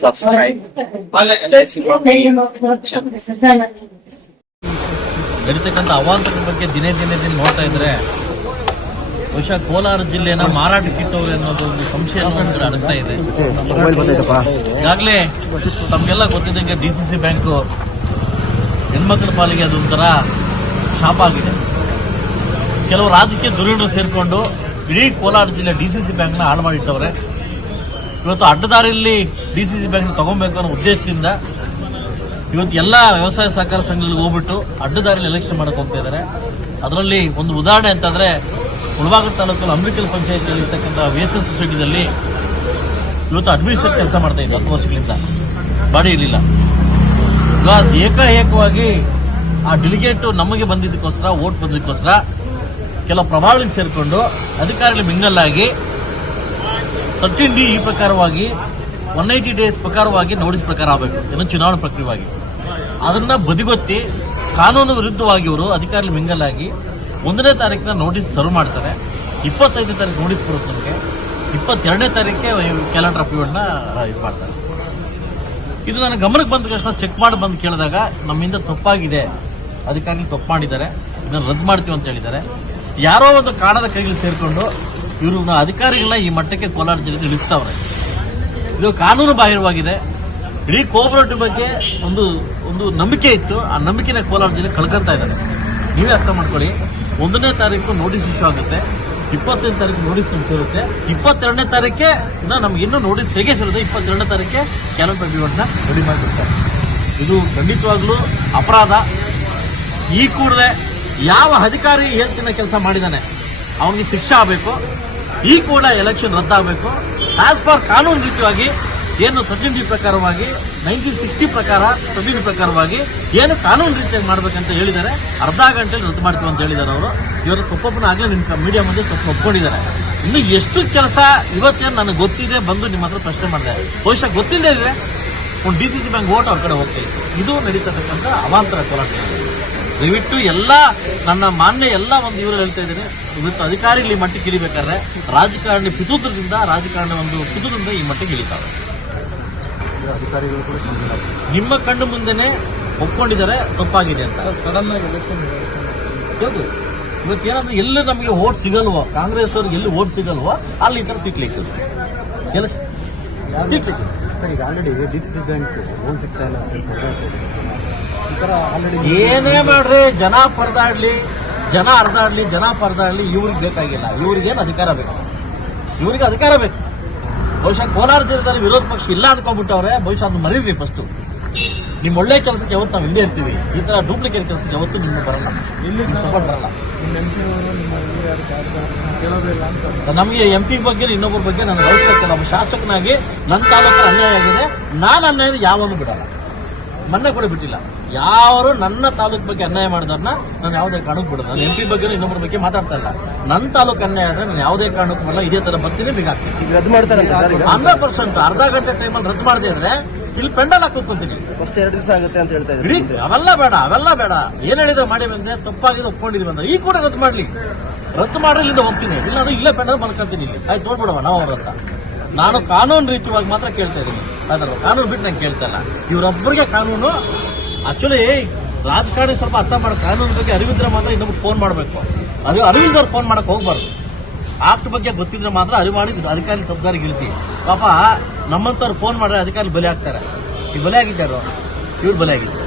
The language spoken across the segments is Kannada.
ಸಬ್ಸ್ಕ್ರೈಬ್ ಜೈ ಶ್ರೀರಾಮ್ ನಡೀತಕ್ಕಂಥ ಅವಾಂತರದ ಬಗ್ಗೆ ದಿನೇ ದಿನೇ ದಿನ ನೋಡ್ತಾ ಇದ್ರೆ ಬಹುಶಃ ಕೋಲಾರ ಜಿಲ್ಲೆನ ಮಾರಾಟ ಕಿಟ್ಟೋಗಿ ಅನ್ನೋದು ಒಂದು ಸಂಶಯ ಅಡಗ್ತಾ ಇದೆ. ಈಗಾಗಲೇ ತಮಗೆಲ್ಲ ಗೊತ್ತಿದ್ದಂಗೆ ಡಿ ಸಿ ಸಿ ಬ್ಯಾಂಕು ಹೆಣ್ಮಕ್ಳ ಪಾಲಿಗೆ ಅದೊಂಥರ ಶಾಪ್ ಆಗಿದೆ. ಕೆಲವು ರಾಜಕೀಯ ಧುರೀಣರು ಸೇರಿಕೊಂಡು ಇಡೀ ಕೋಲಾರ ಜಿಲ್ಲೆ ಡಿ ಸಿ ಸಿ ಬ್ಯಾಂಕ್ನ ಹಾಳು ಮಾಡಿಟ್ಟವ್ರೆ ಇವತ್ತು ಅಡ್ಡದಾರಿಯಲ್ಲಿ ಡಿ ಸಿ ಸಿ ಬ್ಯಾಂಕ್ ತಗೊಬೇಕು ಅನ್ನೋ ಉದ್ದೇಶದಿಂದ ಇವತ್ತು ಎಲ್ಲ ವ್ಯವಸಾಯ ಸಹಕಾರ ಸಂಘಗಳಿಗೆ ಹೋಗ್ಬಿಟ್ಟು ಅಡ್ಡದಾರಿಯಲ್ಲಿ ಎಲೆಕ್ಷನ್ ಮಾಡಕ್ಕೆ ಹೋಗ್ತಾ ಇದ್ದಾರೆ ಅದರಲ್ಲಿ ಒಂದು ಉದಾಹರಣೆ ಅಂತಂದ್ರೆ ಮುಳಬಾಗ ತಾಲೂಕಲ್ಲಿ ಅಂಬಿಕಲ್ ಪಂಚಾಯತಿಯಲ್ಲಿ ಇರ್ತಕ್ಕಂಥ ವಿ ಎಸ್ ಎಸ್ ಸೊಸೈಟಿದಲ್ಲಿ ಇವತ್ತು ಅಡ್ಮಿನಿಸ್ಟ್ರೇಟ್ ಕೆಲಸ ಮಾಡ್ತಾ ಇದ್ದ ಹತ್ತು ವರ್ಷಗಳಿಂದ. ಬಾಡಿ ಇರಲಿಲ್ಲ. ಏಕಾಏಕವಾಗಿ ಆ ಡೆಲಿಗೇಟು ನಮಗೆ ಬಂದಿದ್ದಕ್ಕೋಸ್ಕರ ಓಟ್ ಬಂದಿದ್ದಕ್ಕೋಸ್ಕರ ಕೆಲವು ಪ್ರಭಾವಗಳಿಗೆ ಸೇರಿಕೊಂಡು ಅಧಿಕಾರಿಗಳು ಮಿಂಗಲ್ ಆಗಿ ತರ್ಟೀನ್ ಡಿ ಈ ಪ್ರಕಾರವಾಗಿ ಒನ್ ಏಯ್ಟಿ ಡೇಸ್ ಪ್ರಕಾರವಾಗಿ ನೋಟಿಸ್ ಪ್ರಕಾರ ಆಗಬೇಕು. ಇನ್ನು ಚುನಾವಣಾ ಪ್ರಕ್ರಿಯೆವಾಗಿ. ಅದನ್ನ ಬದಿಗೊತ್ತಿ ಕಾನೂನು ವಿರುದ್ಧವಾಗಿ ಇವರು ಅಧಿಕಾರಿಗಳು ಮಿಂಗಲ್ ಒಂದನೇ ತಾರೀಕಿನ ನೋಟಿಸ್ ಸರ್ವ್ ಮಾಡ್ತಾರೆ. ಇಪ್ಪತ್ತೈದನೇ ತಾರೀಕು ನೋಟಿಸ್ ಬರುತ್ತೆ ನಮಗೆ. ಇಪ್ಪತ್ತೆರಡನೇ ತಾರೀಕೆ ಕ್ಯಾಲೆಂಡರ್ ಅಪ್ಯೂಲ್ನ ಇದು ಮಾಡ್ತಾರೆ. ಇದು ನನ್ನ ಗಮನಕ್ಕೆ ಬಂದ ತಕ್ಷಣ ಚೆಕ್ ಮಾಡಿ ಬಂದು ಕೇಳಿದಾಗ ನಮ್ಮಿಂದ ತಪ್ಪಾಗಿದೆ. ಅಧಿಕಾರಿಗಳು ತಪ್ಪು ಮಾಡಿದ್ದಾರೆ. ಇದನ್ನು ರದ್ದು ಮಾಡ್ತೀವಿ ಅಂತ ಹೇಳಿದ್ದಾರೆ. ಯಾರೋ ಒಂದು ಕಾಣದ ಕೈಗಳು ಸೇರಿಕೊಂಡು ಇವರು ಅಧಿಕಾರಿಗಳನ್ನ ಈ ಮಟ್ಟಕ್ಕೆ ಕೋಲಾರ ಜಿಲ್ಲೆಗೆ ಇಳಿಸ್ತಾವ್ರೆ. ಇದು ಕಾನೂನು ಬಾಹಿರವಾಗಿದೆ. ಇಡೀ ಕೋಪರೇಟಿವ್ ಬಗ್ಗೆ ಒಂದು ಒಂದು ನಂಬಿಕೆ ಇತ್ತು. ಆ ನಂಬಿಕೆನ ಕೋಲಾರ ಜಿಲ್ಲೆ ಕಳ್ಕೊಂತ ಇದ್ದಾರೆ. ನೀವೇ ಅರ್ಥ ಮಾಡ್ಕೊಳ್ಳಿ. ಒಂದನೇ ತಾರೀಕು ನೋಟಿಸ್ ಇಶ್ಯೂ ಆಗುತ್ತೆ. ಇಪ್ಪತ್ತೈದು ತಾರೀಕು ನೋಟಿಸ್ ಸೇರುತ್ತೆ ಇಪ್ಪತ್ತೆರಡನೇ ತಾರೀಕೆ ನಮ್ಗೆ ಇನ್ನೂ ನೋಟಿಸ್ ಹೇಗೆ ಸೇರುತ್ತೆ ಇಪ್ಪತ್ತೆರಡನೇ ತಾರೀಕೆ ಕ್ಯಾಲೆಂಡರ್ ಅಗ್ರಿಮೆಂಟ್ನ ರೆಡಿ ಮಾಡಿಬಿಡ್ತಾರೆ. ಇದು ಖಂಡಿತವಾಗ್ಲೂ ಅಪರಾಧ. ಈ ಕೂಡಲೇ ಯಾವ ಅಧಿಕಾರಿ ಹೇಳ್ತಿನ ಕೆಲಸ ಮಾಡಿದಾನೆ? ಅವನಿಗೆ ಶಿಕ್ಷೆ ಆಗಬೇಕು. ಈ ಕೂಡ ಎಲೆಕ್ಷನ್ ರದ್ದಾಗಬೇಕು. ಆಸ್ ಪರ್ ಕಾನೂನು ರೀತಿಯಾಗಿ, ಏನು ಸಚಿನ್ ಪ್ರಕಾರವಾಗಿ ನೈನ್ಟೀನ್ ಸಿಕ್ಸ್ಟಿ ಪ್ರಕಾರ ಸಬ್ಸಿಡಿ ಪ್ರಕಾರವಾಗಿ ಏನು ಕಾನೂನು ರೀತಿಯಾಗಿ ಮಾಡ್ಬೇಕಂತ ಹೇಳಿದ್ದಾರೆ. ಅರ್ಧ ಗಂಟೆಯಲ್ಲಿ ರದ್ದು ಮಾಡ್ತೀವಿ ಅಂತ ಹೇಳಿದ್ದಾರೆ ಅವರು. ಇವರು ತಪ್ಪೊಪ್ಪನ ಆಗಲೇ ನಿಮ್ಮ ಮೀಡಿಯಾ ಮುಂದೆ ಸ್ವಲ್ಪ ಒಪ್ಕೊಂಡಿದ್ದಾರೆ. ಇನ್ನು ಎಷ್ಟು ಕೆಲಸ ಇವತ್ತೇನು ನನಗೆ ಗೊತ್ತಿದೆ ಬಂದು ನಿಮ್ಮ ಹತ್ರ ಪ್ರಶ್ನೆ ಮಾಡಿದೆ. ಬಹುಶಃ ಗೊತ್ತಿಲ್ಲದೆ ಇದ್ರೆ ಒಂದು D C C bank vote ಅವ್ರ ಕಡೆ ಹೋಗ್ತೀವಿ. ಇದು ನಡೀತಕ್ಕಂಥ ಅವಾಂತರ ಕೋಲಾರ ದಯವಿಟ್ಟು ಎಲ್ಲ ನನ್ನ ಮಾನ್ಯ ಎಲ್ಲ ಒಂದು ಇವರು ಹೇಳ್ತಾ ಇದ್ದೀನಿ ಇವತ್ತು ಅಧಿಕಾರಿಗಳು ಈ ಮಟ್ಟಕ್ಕೆ ಇಳಿಬೇಕಾದ್ರೆ ರಾಜಕಾರಣಿ ಪಿತೂತ್ರದಿಂದ ರಾಜಕಾರಣ ಒಂದು ಪಿತೂತ್ರದಿಂದ ಈ ಮಟ್ಟಕ್ಕೆ ಇಳಿತಾವೆ ಅಧಿಕಾರಿಗಳು ಕೂಡ ನಿಮ್ಮ ಕಣ್ಣು ಮುಂದೆನೆ ಒಪ್ಕೊಂಡಿದ್ದಾರೆ, ತಪ್ಪಾಗಿದೆ ಅಂತ. ಸಡನ್ ಎಲೆಕ್ಷನ್ ಹೌದು. ಇವತ್ತು ಏನಂದ್ರೆ ಎಲ್ಲಿ ನಮಗೆ ಓಟ್ ಸಿಗಲ್ವೋ, ಕಾಂಗ್ರೆಸ್ ಅವ್ರಿಗೆ ಎಲ್ಲಿ ಓಟ್ ಸಿಗಲ್ವೋ, ಅಲ್ಲಿ ಈ ಥರ ತಿಕ್ಲಿಕ್ಕೆ ಕೆಲಸ ಸರ್, ಈಗ already D C bank loan ಸಿಗ್ತಾ ಇಲ್ಲ ಏನೇ ಮಾಡ್ರಿ ಜನ ಪರದಾಡ್ಲಿ ಜನ ಅರ್ಧಾಡ್ಲಿ ಜನ ಪರದಾಡ್ಲಿ ಇವ್ರಿಗೆ ಬೇಕಾಗಿಲ್ಲ. ಇವ್ರಿಗೇನು ಅಧಿಕಾರ ಬೇಕು? ಇವ್ರಿಗೆ ಅಧಿಕಾರ ಬೇಕು. ಬಹುಶಃ ಕೋಲಾರ ಜಿಲ್ಲೆಯಲ್ಲಿ ವಿರೋಧ ಪಕ್ಷ ಇಲ್ಲ ಅನ್ಕೊಂಡ್ಬಿಟ್ಟವ್ರೆ ಬಹುಶಃ ಅದು ಮರೀರಿ ಫಸ್ಟ್ ನಿಮ್ ಒಳ್ಳೆ ಕೆಲಸಕ್ಕೆ ಯಾವತ್ತು ನಾವು ಇಲ್ಲೇ ಇರ್ತೀವಿ. ಈ ತರ ಡೂಪ್ಲಿಕೇಟ್ ಕೆಲಸಕ್ಕೆ ಯಾವತ್ತು ನಿಮ್ಗೆ ಬರಲ್ಲ. ಇಲ್ಲಿ ಸಪೋರ್ಟ್ ಬರಲ್ಲ. ನಿಮ್ಮ ನಿಮ್ಮ ನಮಗೆ ಎಂ ಪಿ ಬಗ್ಗೆ ಇನ್ನೊಬ್ಬರ ಬಗ್ಗೆ ನನಗೆ ಅವಶ್ಯಕತೆ ನಮ್ಮ ಶಾಸಕನಾಗಿ ನನ್ನ ತಾಲೂಕು ಅನ್ಯಾಯ ಆಗಿದೆ. ನಾನು ಅನ್ಯಾಯ ಯಾವನ್ನು ಬಿಡಲ್ಲ. ಮೊನ್ನೆ ಕೂಡ ಬಿಟ್ಟಿಲ್ಲ. ಯಾರು ನನ್ನ ತಾಲೂಕ್ ಬಗ್ಗೆ ಅನ್ಯಾಯ ಮಾಡಿದಾರನ್ನ ನಾನು ಯಾವುದೇ ಕಾರಣಕ್ಕೆ ಬಿಡೋದು ನಾನು ಎಂ ಪಿ ಬಗ್ಗೆ ಇನ್ನೊಬ್ಬರ ಬಗ್ಗೆ ಮಾತಾಡ್ತಾ ಇಲ್ಲ. ನನ್ನ ತಾಲೂಕು ಅನ್ಯಾಯ ಆದ್ರೆ ನಾನು ಯಾವುದೇ ಕಾರಣಕ್ಕೂ ಬರಲ್ಲ ಇದೇ ತರ ಬರ್ತೀನಿ ಬಿಗ ಈಗ ರದ್ದು ಮಾಡ್ತಾರೆ ಈಗ? ಹಂಡ್ರೆಡ್ ಪರ್ಸೆಂಟ್ ಅರ್ಧ ಗಂಟೆ ಟೈಮಲ್ಲಿ ರದ್ದು ಮಾಡದೇ ಇದ್ರೆ ಇಲ್ಲಿ ಪೆಂಡಲ್ ಹಾಕೋತೀನಿ ಫಸ್ಟ್ ಎರಡು ದಿವಸ ಆಗುತ್ತೆ ಅಂತ ಹೇಳ್ತಾ ಇಡೀ ಇದ್ದಾರೆ ಅವೆಲ್ಲ ಬೇಡ ಅವೆಲ್ಲ ಬೇಡ. ಏನ್ ಹೇಳಿದ್ರೆ ಮಾಡಿ ಬಂದ್ರೆ ತಪ್ಪಾಗಿದೆ ಒಪ್ಕೊಂಡಿದ್ವಿ ಅಂದ್ರೆ ಈ ಕೂಡ ರದ್ದು ಮಾಡ್ಲಿ. ರದ್ದು ಮಾಡ್ರಿ ಇಲ್ಲಿಂದ ಹೋಗ್ತೀನಿ. ಇಲ್ಲ ಅದು ಇಲ್ಲೇ ಪೆಂಡಲ್ ಮಲ್ಕೊಂತೀನಿ ಇಲ್ಲಿ. ಆಯ್ತು ನೋಡ್ಬಿಡವ ನಾವು ಅವ್ರಂತ ನಾನು ಕಾನೂನು ರೀತಿಯಾಗಿ ಮಾತ್ರ ಕೇಳ್ತಾ ಇದ್ದೀನಿ. ಅದರ ಕಾನೂನು ಬಿಟ್ಟು ನಂಗೆ ಕೇಳ್ತಾ ಇಲ್ಲ. ಇವರೊಬ್ಬರಿಗೆ ಕಾನೂನು ಆಕ್ಚುಲಿ ರಾಜಕಾರಣ ಸ್ವಲ್ಪ ಅರ್ಥ ಮಾಡಿ ಕಾನೂನು ಬಗ್ಗೆ ಅರಿವಿದ್ರೆ ಮಾತ್ರ ಇನ್ನೊಬ್ರು ಫೋನ್ ಮಾಡಬೇಕು. ಅದು ಅರಿವಿಲ್ದವ್ರು ಫೋನ್ ಮಾಡಕ್ ಹೋಗ್ಬಾರ್ದು. ಆಕ್ಟ್ ಬಗ್ಗೆ ಗೊತ್ತಿದ್ರೆ ಮಾತ್ರ ಅರಿವು ಮಾಡಿ ಅಧಿಕಾರಿ ತಪ್ಪದಾರಿ ಗೆಲ್ತಿ ಪಾಪ ನಮ್ಮಂತವ್ರು ಫೋನ್ ಮಾಡಿದ್ರೆ ಅಧಿಕಾರಿ ಬಲಿ ಆಗ್ತಾರೆ. ಈ ಬಲಿ ಆಗಿದ್ದಾರೋ? ಇವ್ರು ಬಲಿ ಆಗಿದ್ದಾರೆ.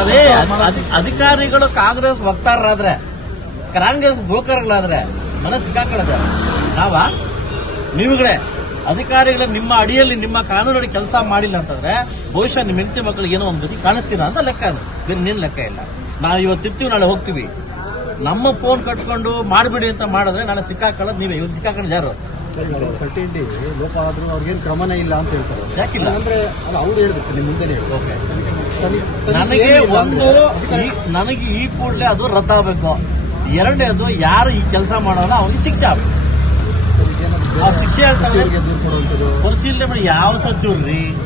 ಅದೇ ಅಧಿ- ಅಧಿಕಾರಿಗಳು ಕಾಂಗ್ರೆಸ್ ವಕ್ತಾರರಾದ್ರೆ ಕಾಂಗ್ರೆಸ್ ಬ್ರೋಕರ್ಗಳಾದ್ರೆ ಮನಸ್ಸು ಸಿಕ್ಕಾಕೊಳ್ಳದೆ ನಾವಾ ನೀವುಗಳೇ ಅಧಿಕಾರಿಗಳು ನಿಮ್ಮ ಅಡಿಯಲ್ಲಿ ನಿಮ್ಮ ಕಾನೂನಡಿ ಕೆಲಸ ಮಾಡಿಲ್ಲ ಅಂತಂದ್ರೆ ಬಹುಶಃ ನಿಮ್ಮ ಹೆಂಡತಿ ಮಕ್ಕಳಿಗೆ ಏನೋ ಒಂದು ಗತಿ ಕಾಣಿಸ್ತೀರಾ ಅಂತ ಲೆಕ್ಕ ಅದು. ಬೇರೆ ಲೆಕ್ಕ ಇಲ್ಲ. ನಾವು ಇವತ್ತು ಇರ್ತೀವಿ ನಾಳೆ ಹೋಗ್ತೀವಿ. ನಮ್ಮ ಫೋನ್ ಕಟ್ಕೊಂಡು ಮಾಡಬೇಡಿ ಅಂತ ಮಾಡಿದ್ರೆ ನಾಳೆ ಸಿಕ್ಕಾಕೊಳ್ಳೋದು ನೀವೇ ಇವತ್ತು ಸಿಕ್ಕಾಕೊಂಡು ಯಾರು? ತರ್ಟೀನ್ ಡಿ ಲೋಪ ಆದ್ರೂ ಅವ್ರಿಗೇನು ಕ್ರಮನೇ ಇಲ್ಲ ಅಂತ ಹೇಳ್ತಾರೆ. ಯಾಕಿಲ್ಲ? ಅಂದ್ರೆ ಅದು ಅವ್ರು ಹೇಳಿದ್ರು ನಿಮ್ಮ ಮುಂದೆ ಓಕೆ. ನನಗೆ ಒಂದು ಈ- ನನಗೆ ಈ ಕೂಡಲೇ ಅದು ರದ್ದಾಗಬೇಕು. ಎರಡನೇದು ಯಾರು ಈ ಕೆಲಸ ಮಾಡೋಲ್ಲ ಅವನಿಗೆ ಶಿಕ್ಷೆ ಆಗ್ಬೇಕು. ಆ ಶಿಕ್ಷೆ ಪರಿಶೀಲನೆ ಮಾಡಿ ಯಾವ ಸಚಿವ್ರಿ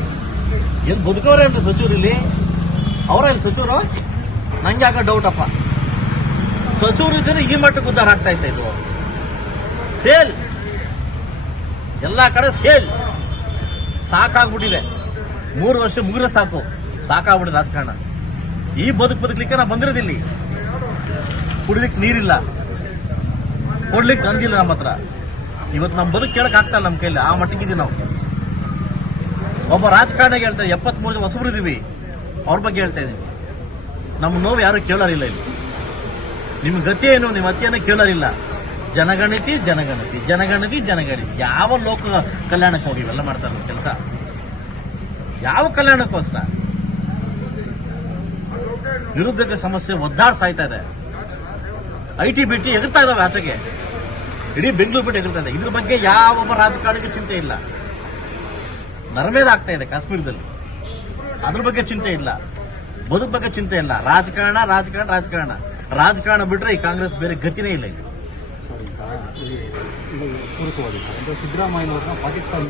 ಏನ್ ಬದುಕವ್ರೆ ಅಂತ ಸಚಿವರು ಇಲ್ಲಿ? ಅವರ ಇಲ್ಲಿ ಸಚಿವರು? ನಂಗೆ ಯಾಕೆ ಡೌಟ್ ಅಪ್ಪ. ಸಚಿವರು ಇದ್ರೆ ಈ ಮಟ್ಟಕ್ಕೆ ಉದ್ದಾರ ಆಗ್ತಾ ಇತ್ತ ಇದು. ಸೇಲ್. ಎಲ್ಲಾ ಕಡೆ ಸೇಲ್. ಸಾಕಾಗ್ಬಿಟ್ಟಿದೆ. ಮೂರು ವರ್ಷ ಮುಗಿದ್ರೆ ಸಾಕು. ಸಾಕಾಗ್ಬಿಟ್ಟಿದೆ ರಾಜಕಾರಣ. ಈ ಬದುಕು ಬದುಕಲಿಕ್ಕೆ ನಾ ಬಂದಿರೋದಿಲ್ಲಿ ಕುಡಿಲಿಕ್ಕೆ ನೀರಿಲ್ಲ. ಕೊಡ್ಲಿಕ್ಕೆ ನಂದಿಲ್ಲ ನಮ್ಮ ಹತ್ರ. ಇವತ್ತು ನಮ್ಮ ಬದುಕು ಕೇಳಕ್ ಆಗ್ತಾ ನಮ್ಮ ಕೈಲಿ ಆ ಮಟ್ಟಿಗಿದ್ದೀವಿ ನಾವು. ಒಬ್ಬ ರಾಜಕಾರಣಿಗೆ ಹೇಳ್ತಾರೆ ಎಪ್ಪತ್ಮೂರು ಜನ ಹೊಸಬ್ರು ಇದೀವಿ. ಅವ್ರ ಬಗ್ಗೆ ಹೇಳ್ತಾ ಇದ್ದೀವಿ ನಮ್ಮ ನೋವು ಯಾರು ಕೇಳೋರಿಲ್ಲ ಇಲ್ಲಿ. ನಿಮ್ಮ ಗತಿ ಏನು? ನಿಮ್ಮ ಅತಿಯನ್ನು ಕೇಳೋರಿಲ್ಲ ಜನಗಣತಿ ಜನಗಣತಿ ಜನಗಣತಿ ಜನಗಣತಿ. ಯಾವ ಲೋಕ ಕಲ್ಯಾಣಕ್ಕೆ ಹೋಗಿ ಇವೆಲ್ಲ ಮಾಡ್ತಾರೆ ಕೆಲಸ? ಯಾವ ಕಲ್ಯಾಣಕ್ಕೋಸ್ಕರ? ನಿರುದ್ಯೋಗ ಸಮಸ್ಯೆ ಒದ್ದಾಡ್ ಸಾಯ್ತಾ ಇದೆ. ಐ ಟಿ, ಬಿ, ಟಿ ಎಗುತ್ತಾ ಇದಾವೆ ಆಚೆಗೆ. ಇಡೀ ಬೆಂಗಳೂರು ಬಿಟ್ಟು ಎದುರ್ತಾ ಇದೆ ಇದ್ರ ಬಗ್ಗೆ ಯಾವ ರಾಜಕಾರಣಿಗೆ ಚಿಂತೆ ಇಲ್ಲ. ನರಮೇಧ ಆಗ್ತಾ ಇದೆ ಕಾಶ್ಮೀರದಲ್ಲಿ. ಅದ್ರ ಬಗ್ಗೆ ಚಿಂತೆ ಇಲ್ಲ. ಬದುಕು ಬಗ್ಗೆ ಚಿಂತೆ ಇಲ್ಲ. ರಾಜಕಾರಣ ರಾಜಕಾರಣ ರಾಜಕಾರಣ. ರಾಜಕಾರಣ ಬಿಟ್ರೆ ಈ ಕಾಂಗ್ರೆಸ್ ಬೇರೆ ಗತಿನೇ ಇಲ್ಲ ಇದು ಸಿದ್ದರಾಮಯ್ಯ ಪಾಕಿಸ್ತಾನ